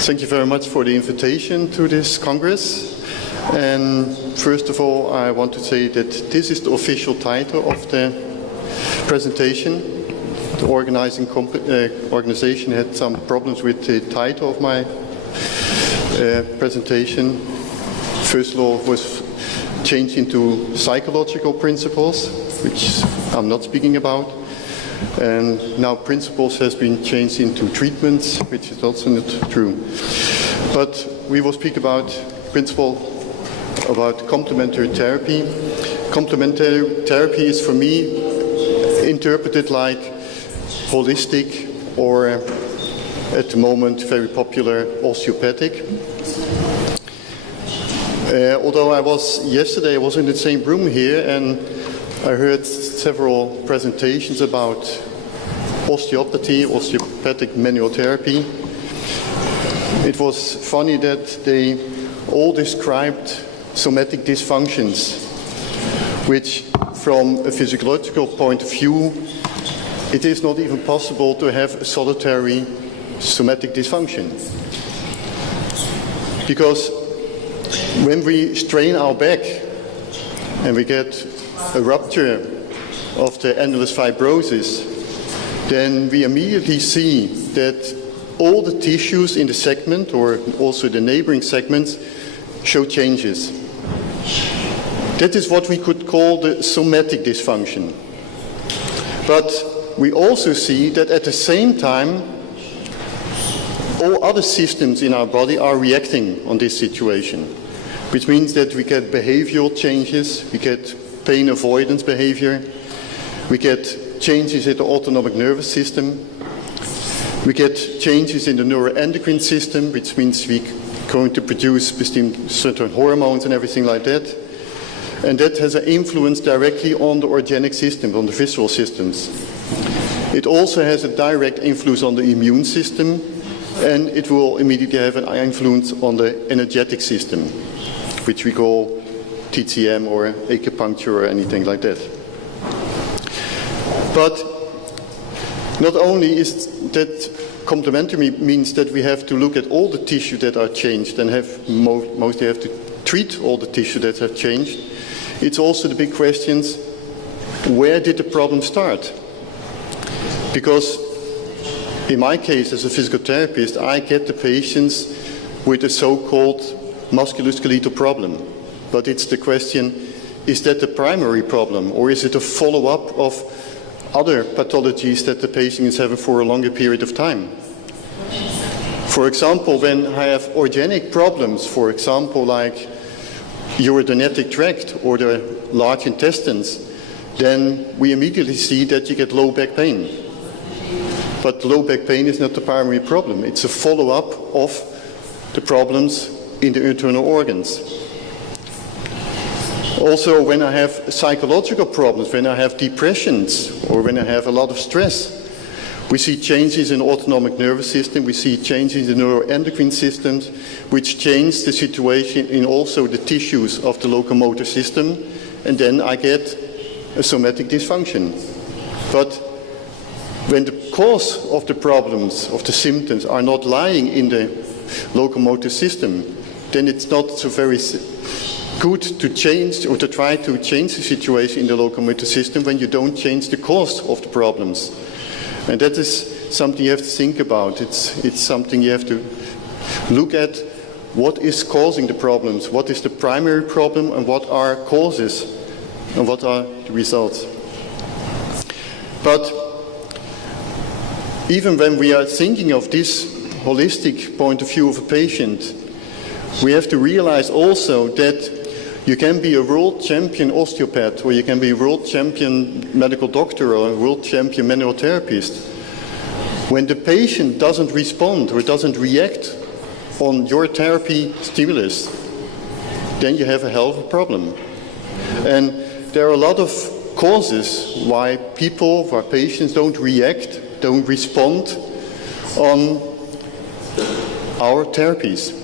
Thank you very much for the invitation to this Congress. And first of all, I want to say that this is the official title of the presentation. The organization had some problems with the title of my presentation. First of all, it was changed into psychological principles, which I'm not speaking about. And now principles has been changed into treatments, which is also not true. But we will speak about about complementary therapy. Complementary therapy is for me interpreted like holistic or at the moment very popular osteopathic. Although yesterday I was in the same room here and I heard several presentations about osteopathy, osteopathic manual therapy. It was funny that they all described somatic dysfunctions, which from a physiological point of view, it is not even possible to have a solitary somatic dysfunction. Because when we strain our back and we get a rupture of the annulus fibrosus, then we immediately see that all the tissues in the segment, or also the neighboring segments, show changes. That is what we could call the somatic dysfunction. But we also see that at the same time, all other systems in our body are reacting on this situation, which means that we get behavioral changes, we get pain avoidance behavior, we get changes in the autonomic nervous system, we get changes in the neuroendocrine system, which means we're going to produce certain hormones and everything like that. And that has an influence directly on the organic system, on the visceral systems. It also has a direct influence on the immune system, and it will immediately have an influence on the energetic system, which we call TCM or acupuncture or anything like that. But not only is that complementary means that we have to look at all the tissue that are changed and mostly have to treat all the tissue that have changed. It's also the big questions, where did the problem start? Because in my case as a physical therapist, I get the patients with a so-called musculoskeletal problem. But it's the question, is that the primary problem, or is it a follow-up of other pathologies that the patient is having for a longer period of time? For example, when I have organic problems, for example, like urodynamic tract or the large intestines, then we immediately see that you get low back pain. But low back pain is not the primary problem. It's a follow-up of the problems in the internal organs. Also, when I have psychological problems, when I have depressions, or when I have a lot of stress, we see changes in the autonomic nervous system, we see changes in the neuroendocrine systems, which change the situation in also the tissues of the locomotor system, and then I get a somatic dysfunction. But when the cause of the problems, of the symptoms, are not lying in the locomotor system, then it's not so very good to change or to try to change the situation in the locomotor system when you don't change the cause of the problems. And that is something you have to think about. It's something you have to look at. What is causing the problems? What is the primary problem and what are causes and what are the results? But even when we are thinking of this holistic point of view of a patient, we have to realize also that you can be a world champion osteopath, or you can be a world champion medical doctor or a world champion manual therapist. When the patient doesn't respond or doesn't react on your therapy stimulus, then you have a hell of a problem. And there are a lot of causes why patients don't react, don't respond on our therapies.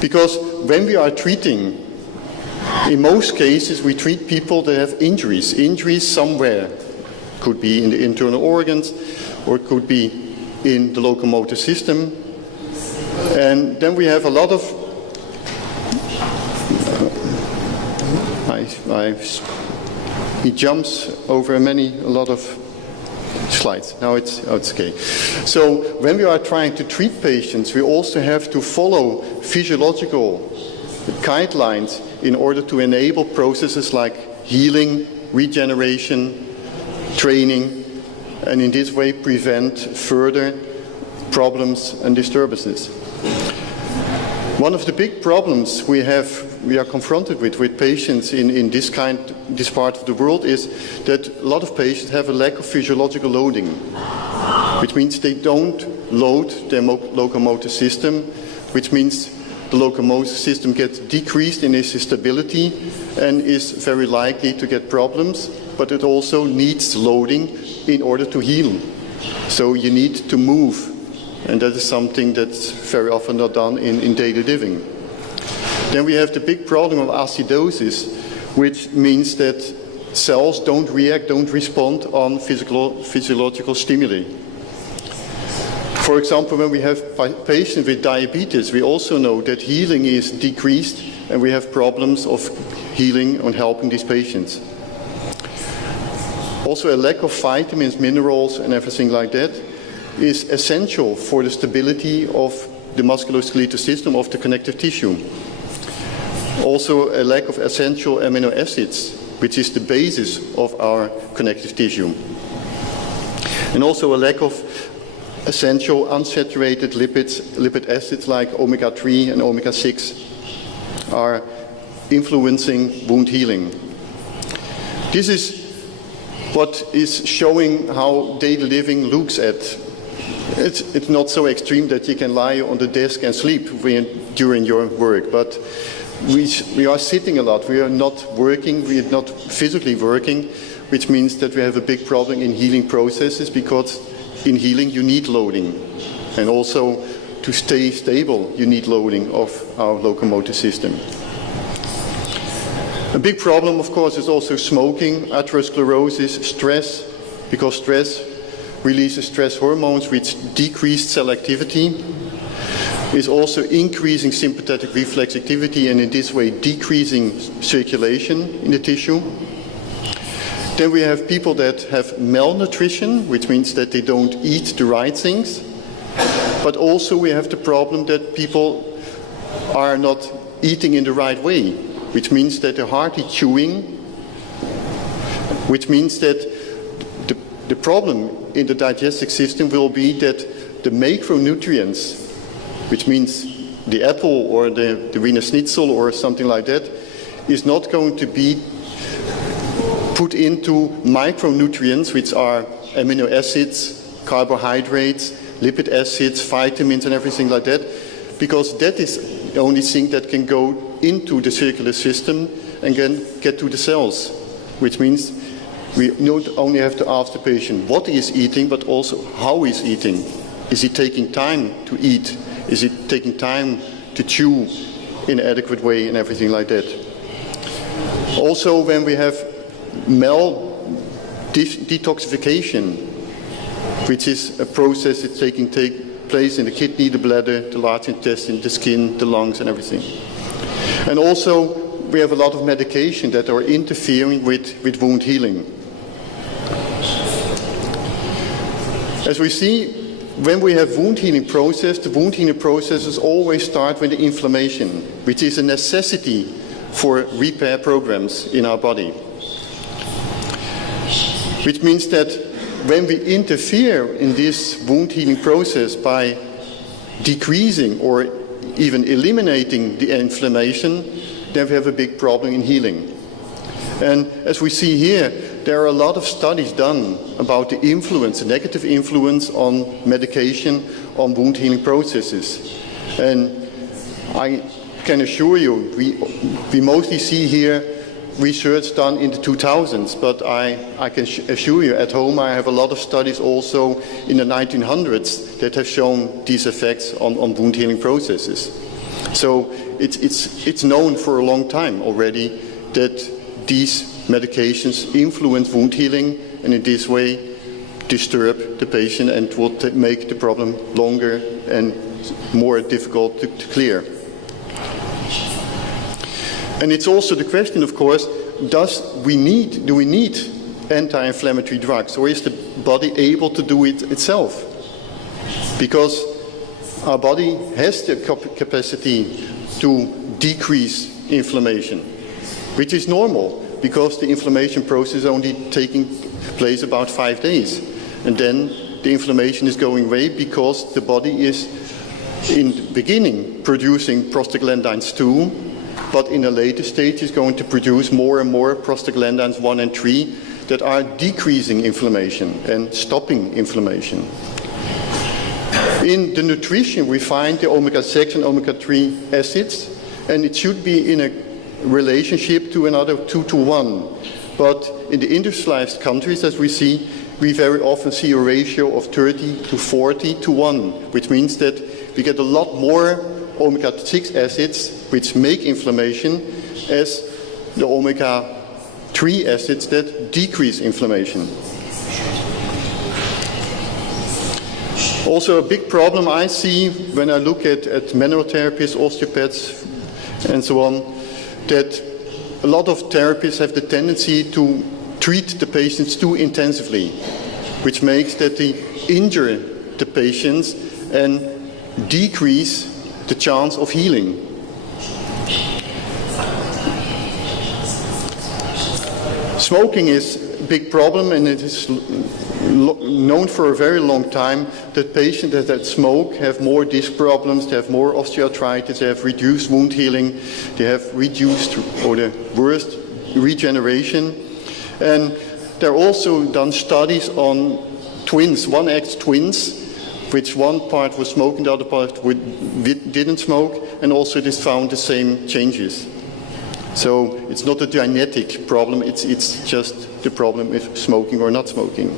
Because when we are treating, in most cases we treat people that have injuries somewhere. Could be in the internal organs, or it could be in the locomotor system. And then we have a lot of he jumps over a lot of slides. Now it's okay. So when we are trying to treat patients, we also have to follow physiological guidelines in order to enable processes like healing, regeneration, training, and in this way prevent further problems and disturbances. One of the big problems we are confronted with patients in this part of the world is that a lot of patients have a lack of physiological loading, which means they don't load their locomotor system, which means the locomotor system gets decreased in its stability and is very likely to get problems, but it also needs loading in order to heal. So you need to move, and that is something that's very often not done in daily living. Then we have the big problem of acidosis, which means that cells don't react, don't respond on physiological stimuli. For example, when we have patients with diabetes, we also know that healing is decreased and we have problems of healing and helping these patients. Also, a lack of vitamins, minerals, and everything like that is essential for the stability of the musculoskeletal system of the connective tissue. Also, a lack of essential amino acids, which is the basis of our connective tissue. And also a lack of essential unsaturated lipid acids like omega-3 and omega-6 are influencing wound healing. This is what is showing how daily living looks at. It's not so extreme that you can lie on the desk and sleep during your work, but we are sitting a lot, we are not working, we are not physically working, which means that we have a big problem in healing processes, because in healing you need loading, and also to stay stable you need loading of our locomotor system. A big problem, of course, is also smoking, atherosclerosis, stress, because stress releases stress hormones which decrease cell activity, is also increasing sympathetic reflex activity, and in this way decreasing circulation in the tissue. Then we have people that have malnutrition, which means that they don't eat the right things. But also we have the problem that people are not eating in the right way, which means that they're hardly chewing, which means that the problem in the digestive system will be that the macronutrients, which means the apple or the Wiener Schnitzel or something like that, is not going to be put into micronutrients, which are amino acids, carbohydrates, lipid acids, vitamins and everything like that, because that is the only thing that can go into the circular system and then get to the cells, which means we not only have to ask the patient what he is eating, but also how he is eating. Is he taking time to eat? Is he taking time to chew in an adequate way and everything like that? Also, when we have detoxification, which is a process that's taking place in the kidney, the bladder, the large intestine, the skin, the lungs and everything. And also we have a lot of medication that are interfering with wound healing. As we see, when we have wound healing process, the wound healing processes always start with the inflammation, which is a necessity for repair programs in our body. Which means that when we interfere in this wound healing process by decreasing or even eliminating the inflammation, then we have a big problem in healing. And as we see here, there are a lot of studies done about the influence, the negative influence on medication, on wound healing processes. And I can assure you, we mostly see here research done in the 2000s, but I can assure you at home I have a lot of studies also in the 1900s that have shown these effects on wound healing processes. So it's known for a long time already that these medications influence wound healing, and in this way disturb the patient and would make the problem longer and more difficult to clear. And it's also the question, of course, do we need anti-inflammatory drugs, or is the body able to do it itself? Because our body has the capacity to decrease inflammation, which is normal, because the inflammation process is only taking place about 5 days. And then the inflammation is going away because the body is, in the beginning, producing prostaglandins 2, but in a later stage is going to produce more and more prostaglandins 1 and 3 that are decreasing inflammation and stopping inflammation. In the nutrition, we find the omega-6 and omega-3 acids, and it should be in a relationship to another 2 to 1. But in the industrialized countries, as we see, we very often see a ratio of 30 to 40 to 1, which means that we get a lot more omega-6 acids, which make inflammation, as the omega-3 acids that decrease inflammation. Also, a big problem I see when I look at manual therapists, osteopaths, and so on, that a lot of therapists have the tendency to treat the patients too intensively, which makes that they injure the patients and decrease the chance of healing. Smoking is a big problem, and it is known for a very long time that patients that smoke have more disc problems, they have more osteoarthritis, they have reduced wound healing, they have reduced or the worst regeneration. And there are also done studies on twins, 1X twins, which one part was smoking, the other part didn't smoke, and also it is found the same changes. So it's not a genetic problem, it's just the problem with smoking or not smoking.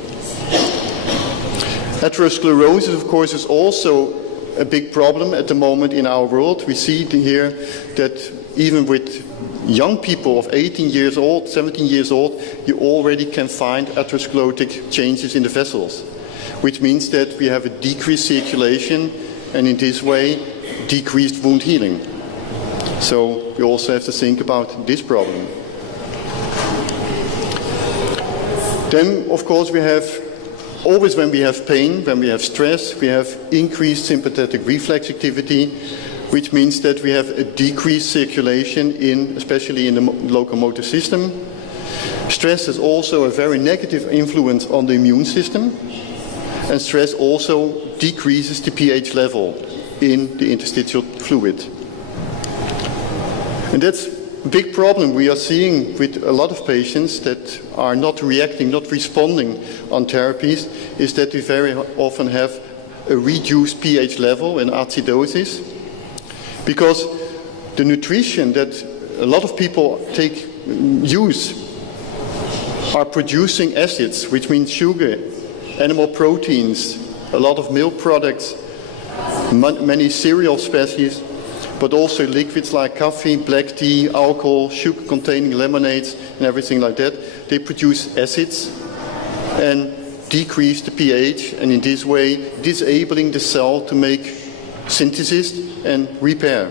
Atherosclerosis, of course, is also a big problem at the moment in our world. We see here that even with young people of 18 years old, 17 years old, you already can find atherosclerotic changes in the vessels, which means that we have a decreased circulation and in this way decreased wound healing. So we also have to think about this problem. Then, of course, we have always when we have pain, when we have stress, we have increased sympathetic reflex activity, which means that we have a decreased circulation especially in the locomotor system. Stress has also a very negative influence on the immune system, and stress also decreases the pH level in the interstitial fluid. And that's a big problem we are seeing with a lot of patients that are not reacting, not responding on therapies, is that we very often have a reduced pH level and acidosis, because the nutrition that a lot of people use are producing acids, which means sugar, animal proteins, a lot of milk products, many cereal species, but also liquids like coffee, black tea, alcohol, sugar-containing lemonades, and everything like that. They produce acids and decrease the pH, and in this way disabling the cell to make synthesis and repair.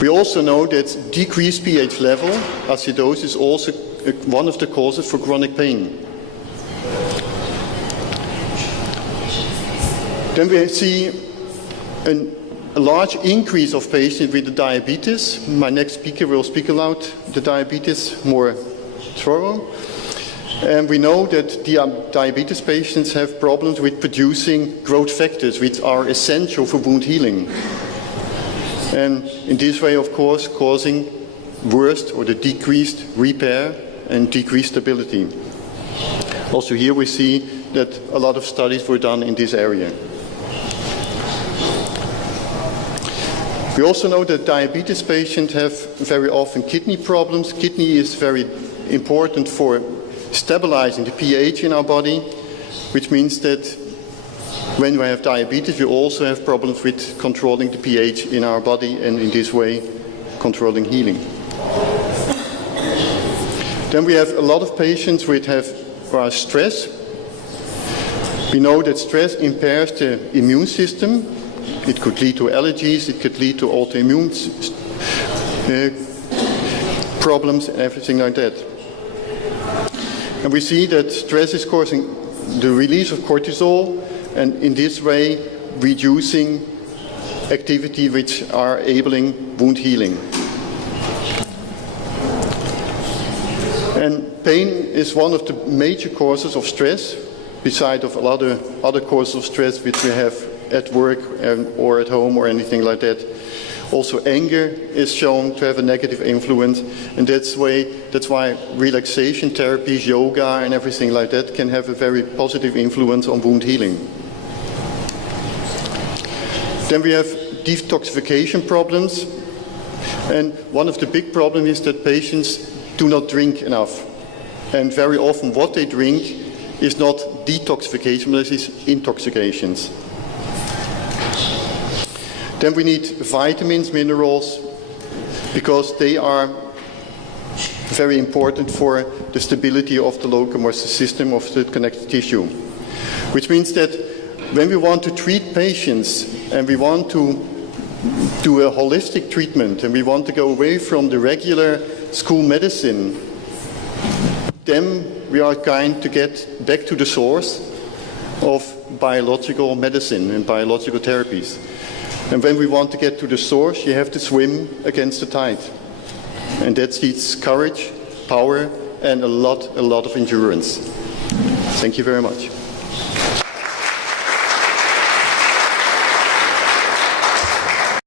We also know that decreased pH level, acidosis, is also one of the causes for chronic pain. Then we see a large increase of patients with diabetes. My next speaker will speak about the diabetes more thorough. And we know that the diabetes patients have problems with producing growth factors, which are essential for wound healing. And in this way, of course, causing worst or the decreased repair and decreased stability. Also here we see that a lot of studies were done in this area. We also know that diabetes patients have very often kidney problems. Kidney is very important for stabilizing the pH in our body, which means that when we have diabetes, we also have problems with controlling the pH in our body, and in this way, controlling healing. Then we have a lot of patients which have are stress. We know that stress impairs the immune system. It could lead to allergies, it could lead to autoimmune problems and everything like that. And we see that stress is causing the release of cortisol, and in this way reducing activity which are enabling wound healing. And pain is one of the major causes of stress, beside of a lot of other causes of stress which we have at work or at home or anything like that. Also anger is shown to have a negative influence, and that's why relaxation therapies, yoga and everything like that can have a very positive influence on wound healing. Then we have detoxification problems, and one of the big problems is that patients do not drink enough, and very often what they drink is not detoxification, but it is intoxications. Then we need vitamins, minerals, because they are very important for the stability of the locomotor system of the connective tissue. Which means that when we want to treat patients and we want to do a holistic treatment and we want to go away from the regular school medicine, then we are going to get back to the source of biological medicine and biological therapies. And when we want to get to the source, you have to swim against the tide. And that needs courage, power, and a lot of endurance. Thank you very much.